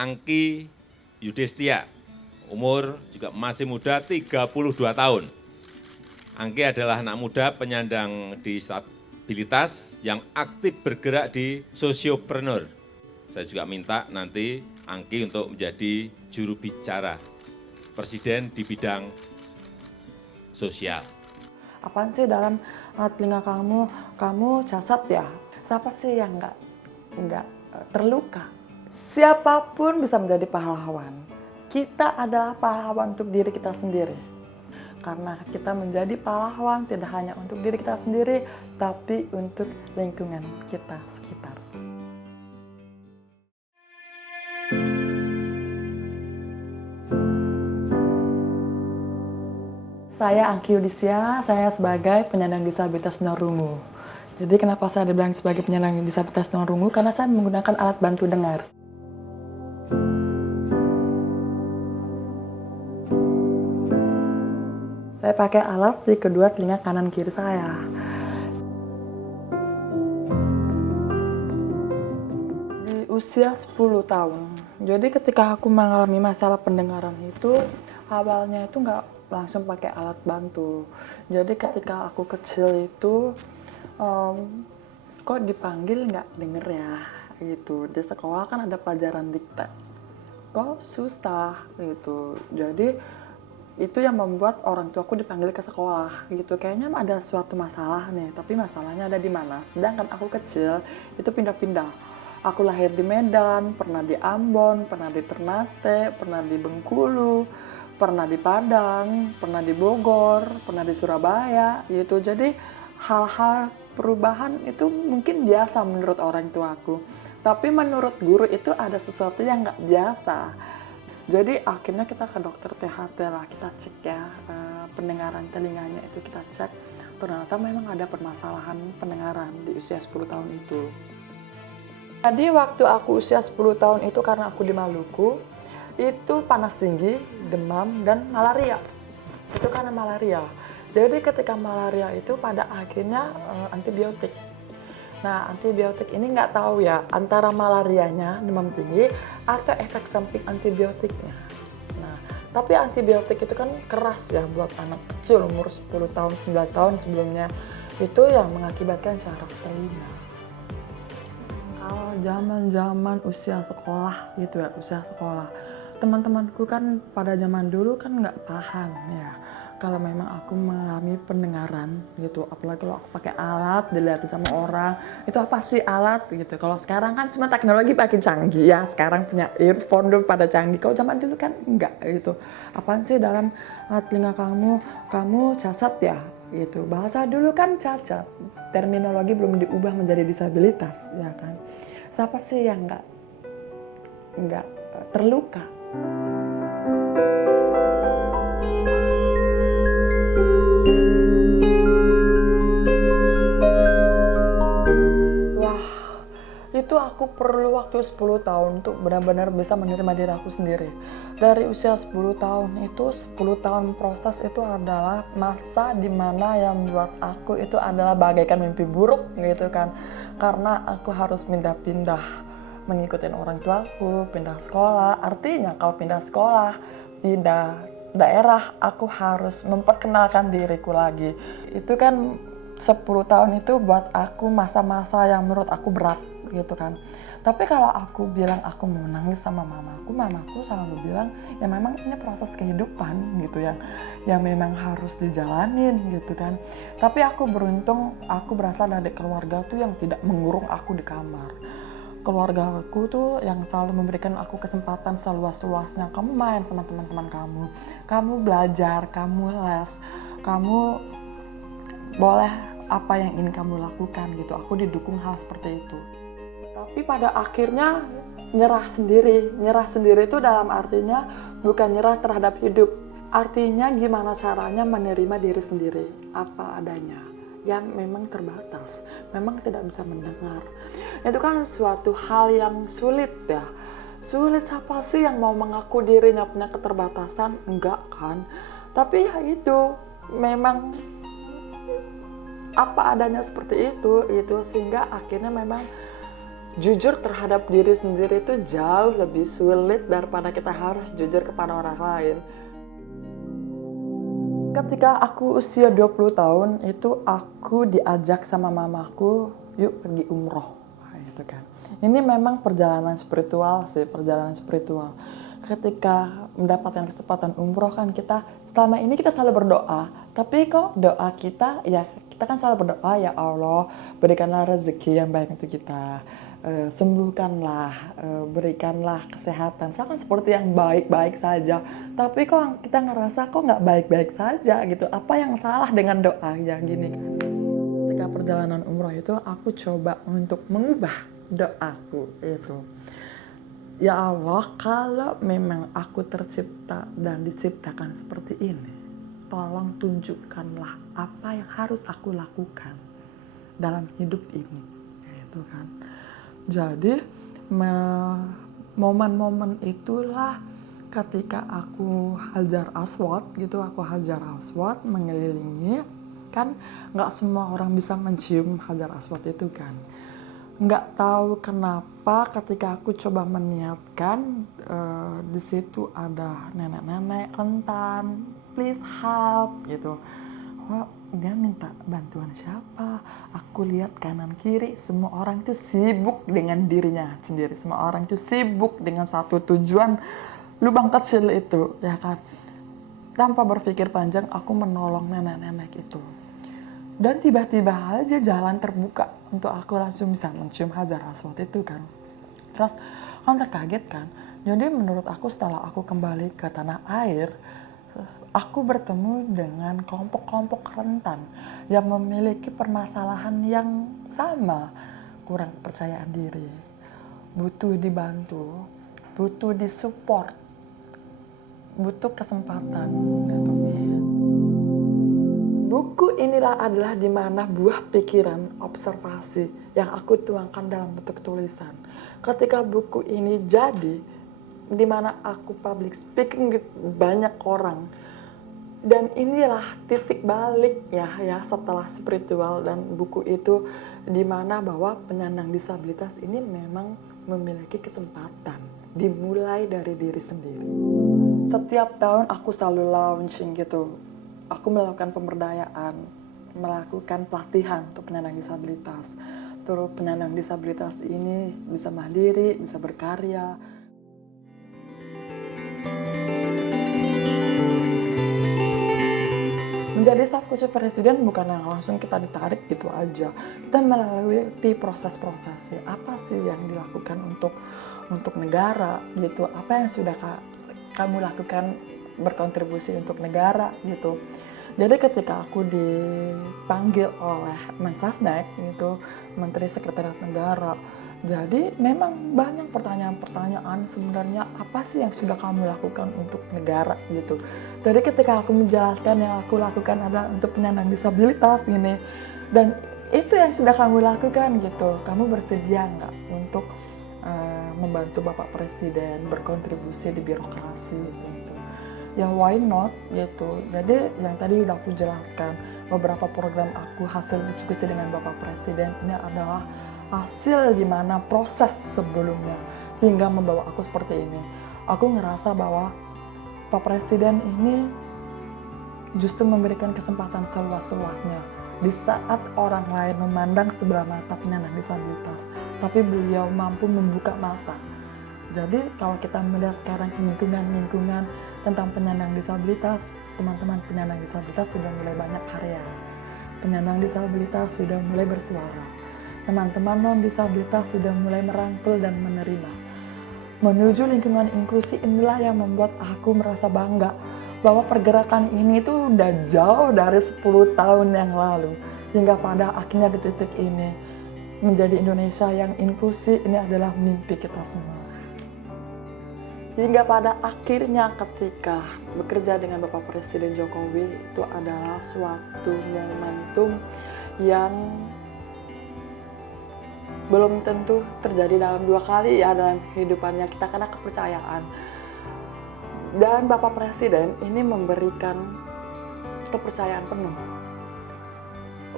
Angki Yudhistia, umur juga masih muda, 32 tahun. Angki adalah anak muda penyandang disabilitas yang aktif bergerak di sosiopreneur. Saya juga minta nanti Angki untuk menjadi juru bicara Presiden di bidang sosial. Apaan sih dalam telinga kamu cacat ya? Siapa sih yang nggak terluka? Siapapun bisa menjadi pahlawan. Kita adalah pahlawan untuk diri kita sendiri. Karena kita menjadi pahlawan tidak hanya untuk diri kita sendiri, tapi untuk lingkungan kita sekitar. Saya Angki Yudhistia, saya sebagai penyandang disabilitas tunarungu. Jadi kenapa saya dibilang sebagai penyandang disabilitas tunarungu? Karena saya menggunakan alat bantu dengar. Saya pakai alat di kedua telinga kanan kiri saya. Di usia 10 tahun. Jadi ketika aku mengalami masalah pendengaran itu, awalnya itu nggak langsung pakai alat bantu. Jadi ketika aku kecil itu, kok dipanggil nggak denger ya, gitu. Di sekolah kan ada pelajaran diktat. Kok susah, gitu. Jadi itu yang membuat orang tuaku dipanggil ke sekolah gitu. Kayaknya ada suatu masalah nih, tapi masalahnya ada di mana? Sedangkan aku kecil itu pindah-pindah. Aku lahir di Medan, pernah di Ambon, pernah di Ternate, pernah di Bengkulu, pernah di Padang, pernah di Bogor, pernah di Surabaya gitu. Jadi hal-hal perubahan itu mungkin biasa menurut orang tuaku. Tapi menurut guru itu ada sesuatu yang nggak biasa. Jadi akhirnya kita ke dokter THT lah, kita cek ya pendengaran telinganya itu kita cek. Ternyata memang ada permasalahan pendengaran di usia 10 tahun itu. Jadi waktu aku usia 10 tahun itu karena aku di Maluku, itu panas tinggi, demam, dan malaria. Itu karena malaria. Jadi ketika malaria itu pada akhirnya antibiotik. Nah, antibiotik ini nggak tahu ya antara malarianya, demam tinggi, atau efek samping antibiotiknya. Nah, tapi antibiotik itu kan keras ya buat anak kecil umur 10 tahun, 9 tahun sebelumnya. Itu yang mengakibatkan syaraf telinga. Kalau zaman usia sekolah gitu ya, usia sekolah. Teman-temanku kan pada zaman dulu kan nggak paham ya. Kalau memang aku mengalami pendengaran gitu, apalagi kalau aku pakai alat, dilihat sama orang, itu apa sih alat gitu. Kalau sekarang kan semua teknologi makin canggih ya, sekarang punya earphone dulu pada canggih. Kalau zaman dulu kan enggak gitu. Apaan sih dalam telinga kamu cacat ya gitu. Bahasa dulu kan cacat, terminologi belum diubah menjadi disabilitas ya kan. Siapa sih yang nggak terluka? Itu aku perlu waktu 10 tahun untuk benar-benar bisa menerima diri aku sendiri. Dari usia 10 tahun itu, 10 tahun proses itu adalah masa dimana yang membuat aku itu adalah bagaikan mimpi buruk gitu kan. Karena aku harus pindah-pindah, mengikuti orang tuaku, pindah sekolah. Artinya kalau pindah sekolah, pindah daerah, aku harus memperkenalkan diriku lagi. Itu kan 10 tahun itu buat aku masa-masa yang menurut aku berat gitu kan. Tapi kalau aku bilang aku mau nangis sama mamaku selalu bilang ya memang ini proses kehidupan gitu yang memang harus dijalanin gitu kan. Tapi aku beruntung aku berasal dari keluarga tuh yang tidak mengurung aku di kamar. Keluarga aku tuh yang selalu memberikan aku kesempatan seluas-luasnya. Kamu main sama teman-teman kamu belajar, kamu les, kamu boleh apa yang ingin kamu lakukan gitu. Aku didukung hal seperti itu. Tapi pada akhirnya nyerah sendiri itu dalam artinya bukan nyerah terhadap hidup. Artinya gimana caranya menerima diri sendiri, apa adanya, yang memang terbatas, memang tidak bisa mendengar. Itu kan suatu hal yang sulit ya. Sulit siapa sih yang mau mengaku dirinya punya keterbatasan? Enggak kan. Tapi ya itu, memang apa adanya seperti itu sehingga akhirnya memang jujur terhadap diri sendiri itu jauh lebih sulit daripada kita harus jujur kepada orang lain. Ketika aku usia 20 tahun itu aku diajak sama mamaku, yuk pergi umroh. Gitu kan. Ini memang perjalanan spiritual sih, perjalanan spiritual. Ketika mendapatkan kesempatan umroh kan kita selama ini kita selalu berdoa, tapi kok doa kita ya kita kan selalu berdoa, ya Allah berikanlah rezeki yang baik untuk kita, sembuhkanlah, berikanlah kesehatan, misalkan seperti yang baik-baik saja. Tapi kok kita ngerasa kok nggak baik-baik saja gitu, apa yang salah dengan doa ya gini kan. Ketika perjalanan umroh itu aku coba untuk mengubah doaku itu. Ya Allah, kalau memang aku tercipta dan diciptakan seperti ini, tolong tunjukkanlah apa yang harus aku lakukan dalam hidup ini. Gitu kan. Jadi, momen-momen itulah ketika aku hajar aswad gitu, aku hajar aswad mengelilingi, kan nggak semua orang bisa mencium hajar aswad itu kan. Nggak tahu kenapa ketika aku coba meniatkan, di situ ada nenek-nenek rentan, please help gitu. Oh, dia minta bantuan siapa? Aku lihat kanan kiri, semua orang itu sibuk dengan dirinya sendiri. Semua orang itu sibuk dengan satu tujuan, lubang kecil itu, ya kan. Tanpa berpikir panjang, aku menolong nenek-nenek itu. Dan tiba-tiba aja jalan terbuka untuk aku langsung bisa mencium hajar aswad itu kan. Terus kan terkaget kan. Jadi menurut aku setelah aku kembali ke tanah air, aku bertemu dengan kelompok-kelompok rentan yang memiliki permasalahan yang sama. Kurang kepercayaan diri, butuh dibantu, butuh disupport, butuh kesempatan gitu. Buku inilah adalah di mana buah pikiran, observasi yang aku tuangkan dalam bentuk tulisan. Ketika buku ini jadi, di mana aku public speaking banyak orang, dan inilah titik balik ya setelah spiritual dan buku itu, di mana bahwa penyandang disabilitas ini memang memiliki kesempatan dimulai dari diri sendiri. Setiap tahun aku selalu launching gitu. Aku melakukan pemberdayaan, melakukan pelatihan untuk penyandang disabilitas. Terus penyandang disabilitas ini bisa mandiri, bisa berkarya. Menjadi staf khusus presiden bukan yang langsung kita ditarik gitu aja. Kita melalui proses-prosesnya. Apa sih yang dilakukan untuk negara gitu? Apa yang sudah kamu lakukan berkontribusi untuk negara gitu. Jadi ketika aku dipanggil oleh Mensesnek gitu, Menteri Sekretariat Negara, jadi memang banyak pertanyaan-pertanyaan sebenarnya apa sih yang sudah kamu lakukan untuk negara gitu. Jadi ketika aku menjelaskan yang aku lakukan adalah untuk penyandang disabilitas gini, dan itu yang sudah kamu lakukan gitu, kamu bersedia nggak untuk membantu Bapak Presiden berkontribusi di birokrasi gitu. Ya why not gitu. Jadi yang tadi udah aku jelaskan, beberapa program aku hasil diskusi dengan Bapak Presiden ini adalah hasil di mana proses sebelumnya hingga membawa aku seperti ini. Aku ngerasa bahwa Pak Presiden ini justru memberikan kesempatan seluas-luasnya di saat orang lain memandang sebelah mata penyandang disabilitas, tapi beliau mampu membuka mata. Jadi kalau kita melihat sekarang lingkungan tentang penyandang disabilitas, teman-teman penyandang disabilitas sudah mulai banyak karya. Penyandang disabilitas sudah mulai bersuara. Teman-teman non-disabilitas sudah mulai merangkul dan menerima. Menuju lingkungan inklusi inilah yang membuat aku merasa bangga bahwa pergerakan ini tuh udah jauh dari 10 tahun yang lalu. Hingga pada akhirnya di titik ini, menjadi Indonesia yang inklusi ini adalah mimpi kita semua. Hingga pada akhirnya ketika bekerja dengan Bapak Presiden Jokowi, itu adalah suatu momentum yang belum tentu terjadi dalam 2 kali ya dalam kehidupannya kita, karena kepercayaan. Dan Bapak Presiden ini memberikan kepercayaan penuh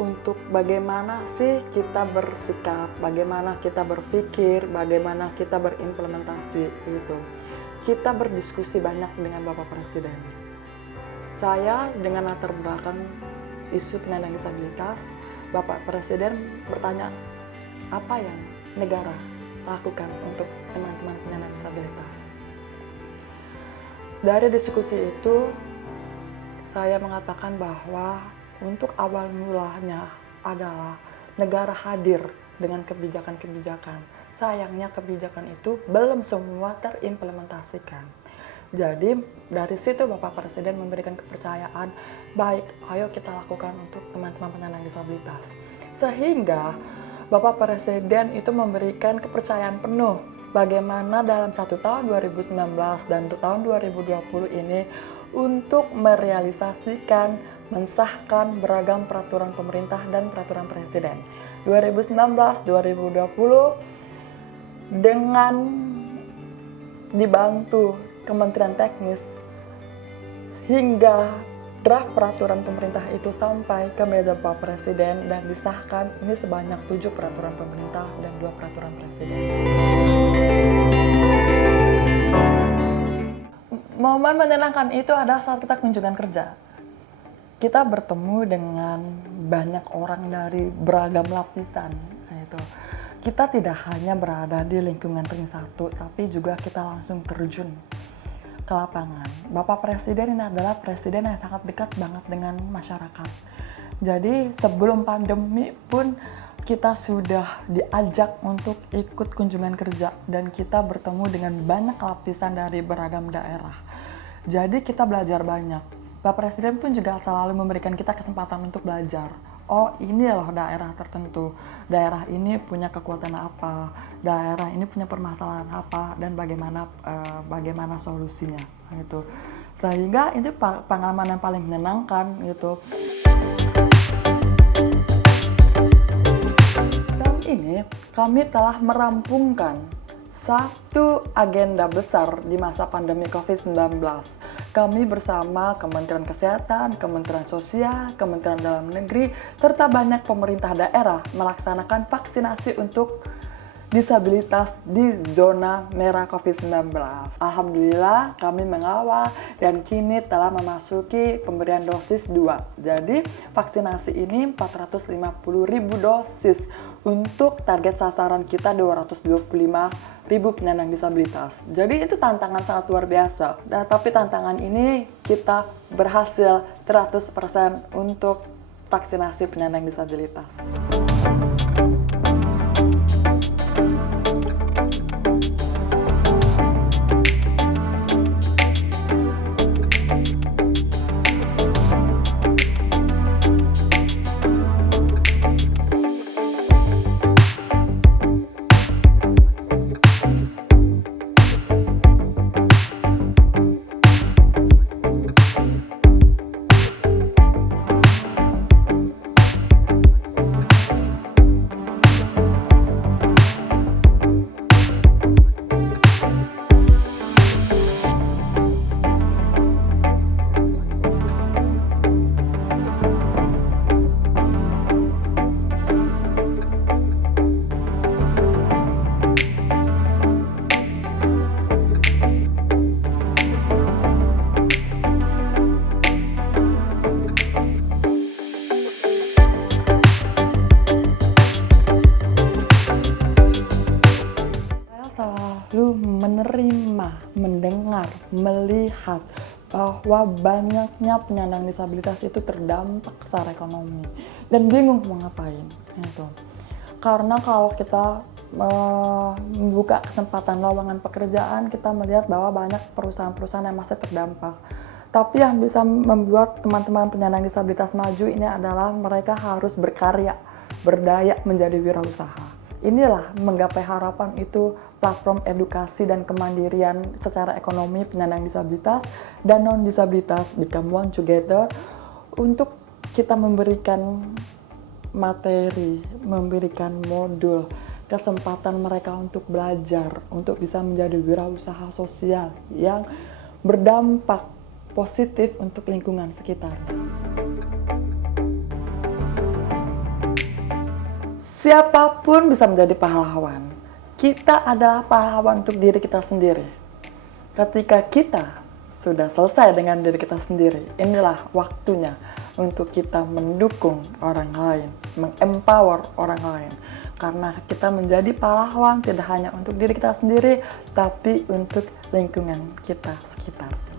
untuk bagaimana sih kita bersikap, bagaimana kita berpikir, bagaimana kita berimplementasi gitu. Kita berdiskusi banyak dengan Bapak Presiden. Saya dengan latar belakang isu penyandang disabilitas, Bapak Presiden bertanya apa yang negara lakukan untuk teman-teman penyandang disabilitas. Dari diskusi itu, saya mengatakan bahwa untuk awal mulanya adalah negara hadir dengan kebijakan-kebijakan. Sayangnya kebijakan itu belum semua terimplementasikan. Jadi dari situ Bapak Presiden memberikan kepercayaan, baik, ayo kita lakukan untuk teman-teman penyandang disabilitas. Sehingga Bapak Presiden itu memberikan kepercayaan penuh bagaimana dalam 1 tahun 2019 dan tahun 2020 ini untuk merealisasikan, mensahkan beragam peraturan pemerintah dan peraturan presiden. 2019-2020 dengan dibantu Kementerian Teknis hingga draft peraturan pemerintah itu sampai ke meja Bapak Presiden dan disahkan. Ini sebanyak 7 peraturan pemerintah dan 2 peraturan presiden. Momen menyenangkan itu adalah saat kita kunjungan kerja. Kita bertemu dengan banyak orang dari beragam lapisan. Nah, itu. Kita tidak hanya berada di lingkungan ring 1, tapi juga kita langsung terjun ke lapangan. Bapak Presiden ini adalah presiden yang sangat dekat banget dengan masyarakat. Jadi sebelum pandemi pun kita sudah diajak untuk ikut kunjungan kerja dan kita bertemu dengan banyak lapisan dari beragam daerah. Jadi kita belajar banyak. Bapak Presiden pun juga selalu memberikan kita kesempatan untuk belajar. Oh, ini loh daerah tertentu. Daerah ini punya kekuatan apa, daerah ini punya permasalahan apa, dan bagaimana solusinya gitu. Sehingga itu pengalaman yang paling menyenangkan gitu. Tahun ini kami telah merampungkan satu agenda besar di masa pandemi COVID-19. Kami bersama Kementerian Kesehatan, Kementerian Sosial, Kementerian Dalam Negeri, serta banyak pemerintah daerah melaksanakan vaksinasi untuk disabilitas di zona merah COVID-19. Alhamdulillah kami mengawal dan kini telah memasuki pemberian dosis 2. Jadi vaksinasi ini 450.000 dosis untuk target sasaran kita 225.000 penyandang disabilitas. Jadi itu tantangan sangat luar biasa. Nah, tapi tantangan ini kita berhasil 100% untuk vaksinasi penyandang disabilitas. Mendengar, melihat bahwa banyaknya penyandang disabilitas itu terdampak secara ekonomi dan bingung mau ngapain gitu. Karena kalau kita membuka kesempatan lowongan pekerjaan, kita melihat bahwa banyak perusahaan-perusahaan yang masih terdampak. Tapi yang bisa membuat teman-teman penyandang disabilitas maju ini adalah mereka harus berkarya, berdaya menjadi wirausaha. Inilah menggapai harapan itu platform edukasi dan kemandirian secara ekonomi penyandang disabilitas dan non-disabilitas become one together untuk kita memberikan materi, memberikan modul, kesempatan mereka untuk belajar, untuk bisa menjadi wirausaha sosial yang berdampak positif untuk lingkungan sekitar. Siapapun bisa menjadi pahlawan. Kita adalah pahlawan untuk diri kita sendiri. Ketika kita sudah selesai dengan diri kita sendiri, inilah waktunya untuk kita mendukung orang lain, mengempower orang lain. Karena kita menjadi pahlawan tidak hanya untuk diri kita sendiri, tapi untuk lingkungan kita sekitar.